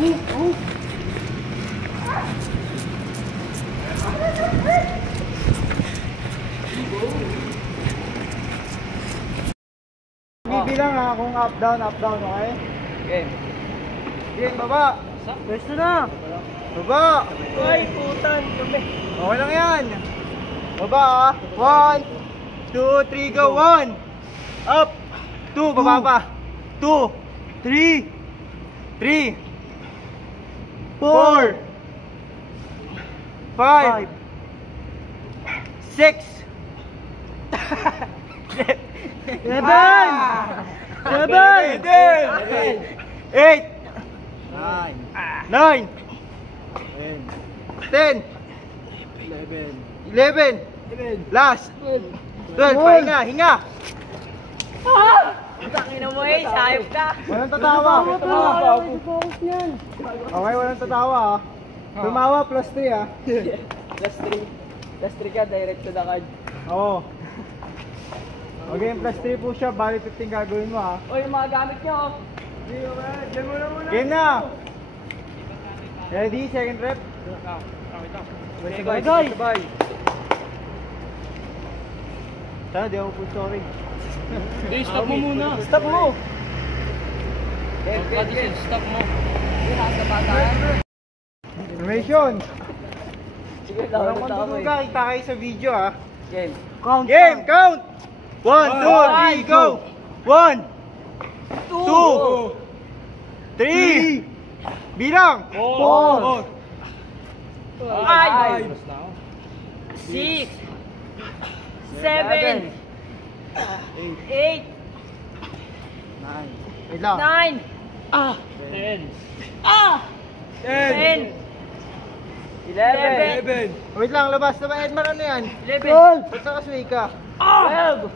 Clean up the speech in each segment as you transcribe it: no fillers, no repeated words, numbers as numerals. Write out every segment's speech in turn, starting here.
Bibilang ha kung up down, okay? Game. Game, baba. Pwesto na. Baba. Ay, putan. Kami. Okay lang yan. Baba ha. 1, 2, 3, go. 1. Up. 2, baba pa. 2, 3, 3, 4, 5, 6, 7, 8, 9, 10, 11, last 12, pahinga, hinga. Tangina mo eh, sayop ka. Walang tatawa. Okay, walang tatawa ha. Tumawa plus 3 ha. Plus 3. Plus 3 ka, direct to the card. Oo. Okay, plus 3 po siya, bali 15 gagawin mo ha. O, yung mga gamit nyo. Game na! Ready? Second rep? Sabay. Sana, di ako po sorry. Stop mo muna. Stop mo. Game. Stop mo. Nasa batayan. Formation! Sige, Walang lawag kontunog ka, kita kayo sa video ha. Game. Game, count! 1, 2, 3, go! 1, 2, 3, bilang! 4, 5, 6, 7, 8, 9, wait lang. 9, 10. 10, 11, Wait lang, labas na ba? Edmar, ano yan? 11, Ba't nakasway ka? 12.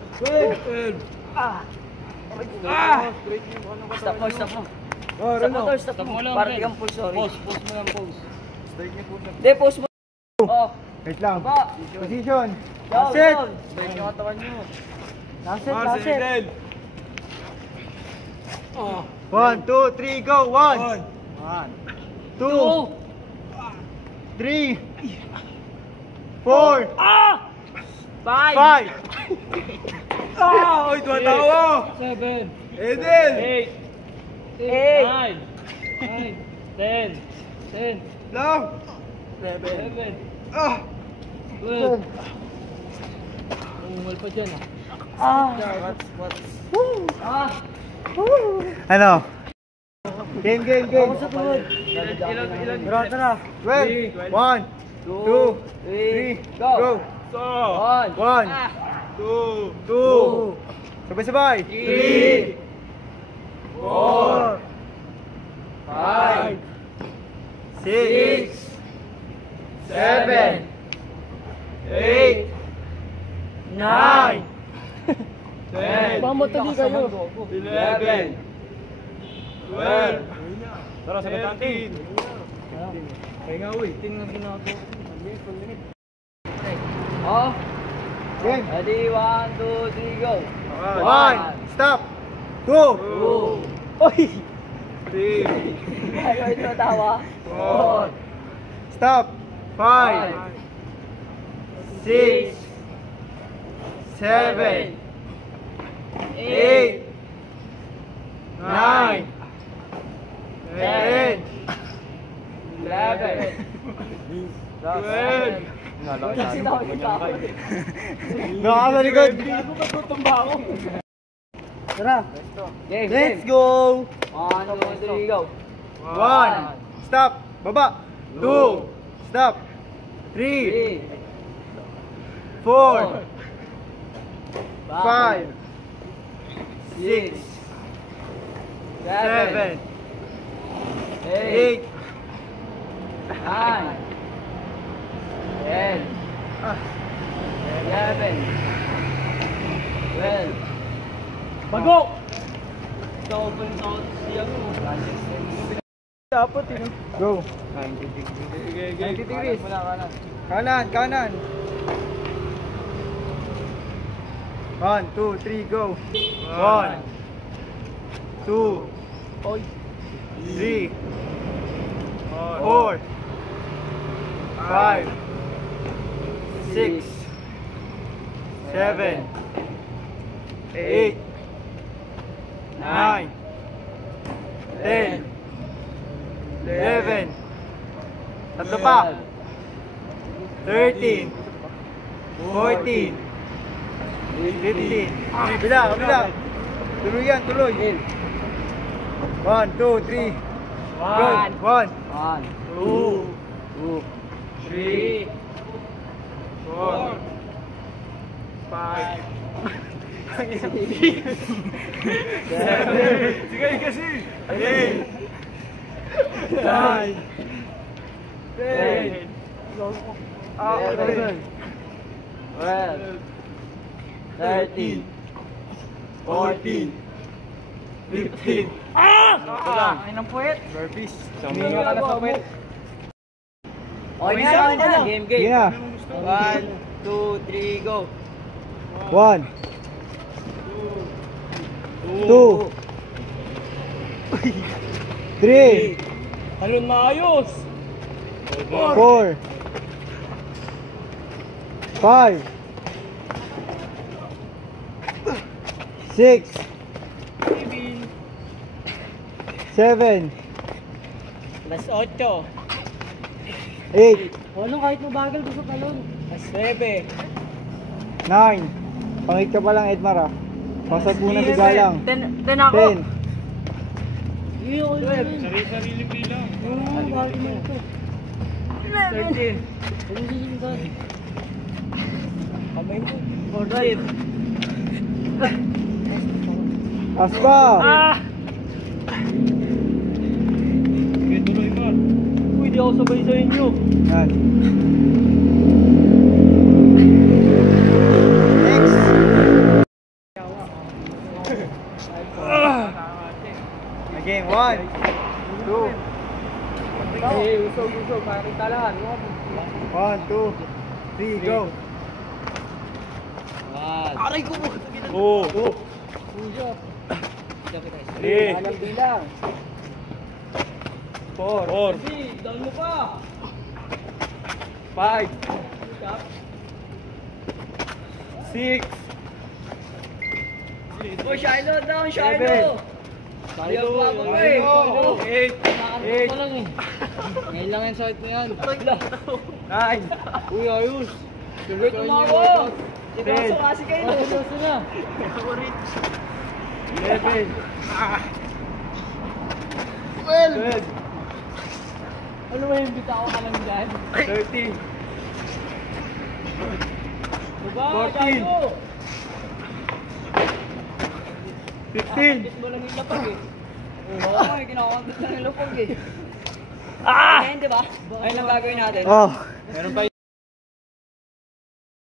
Stop mo. Stop mo. Para di kang pulse, sorry. Pause mo lang, pause. Hindi, pause mo. Oh, Wait lang. baba. Position. Down, Set. down. Straight yung katawan nyo. Last set. 1, 2, 3, go! 1, 2, 3, 4, 5, 5. Oy, tumatawa! 7. Edel! 8, 9. 10. Lang! 11. Ah! 12. Umal pa dyan ah. Ano? Game. Ilan? Tara. 12. 1, 2, 3, go! 1, 1, 2, sabay-sabay. 3, 4, 5, 6, 7, 8, 9, 10, Baka matali kayo. 11, 12, tara, 17. Pahinga, uy. Oh, Game. ready, 1, 2, 3, go. 1, stop. 2, 2, 3, ayaw ito tawa. 4, stop. 5, 6, 7, 8, 9, 10, 11, 12. Sinawag ito ako. Naka sa likod. Tara. Game, Let's game. go. 1, 2, 3, go. 1, stop. Baba. 2, stop. 3, 3, 4, 5, 5, 6, 7, 8, 8, 9, 10, 11, 12. Bago! Ikaw open sa siya mo. Dapat yun. Go. 90 degrees. Kanan. 1, 2, 3, go. 1, 2, 3, 4, 5, 6, 7, 8, 9, 10, 11, tatlo pa, 13, 14, 15, kabila, tuloy yan, tuloy. 1, 2, 3, go, 1, 2, 3, 4, 5, 6, 7, sige kasi, 8, 9, 10, 11, 12, 13, 14, 15. Ay, ng puwet. Burpees. Huminga ka na sa puwet. Okay na. Game, game. Yeah. 1, 2, 3, go. 1, 2, 3, Halon maayos. 4, 5, 6, 7, Las 8. 8, Ano kahit mabagal gusto talon. Las 9. 9. Pangit ka pa lang, Edmar, ah. Pasag muna bigalang. 10 ako. 10, Sarili-sarili bilang. Oo, bakit mo ito? 13. Kamay mo. 14. Aspa! Sige, tuloy mo. Uy, di ako sabay sa inyo. Yan. Next. Game 1, 2, Eh, usog-usog. Parang talahan. 1, 2, 3, go. Aray ko mo. Oh. Eh. Alam bilang. 4, Down mo pa. 5, 6, Oh, Shiloh down, Shiloh. Hindi ako bababa eh. 8, 8, Ngayon lang yung sakit na yan. 9, Uy, ayos. Tuloy tumawa. Ipasok kasi kayo. Ayos na. 11, 12, Ano ba yung bitaw ka lang dyan? 13, Baba, 14. tayo. 15, Mo lang yung lapag eh. Oo, may kinakontent lang yung lupog eh. Ah! Ayun, di ba? Ayun ang gagawin natin. oh. Meron pa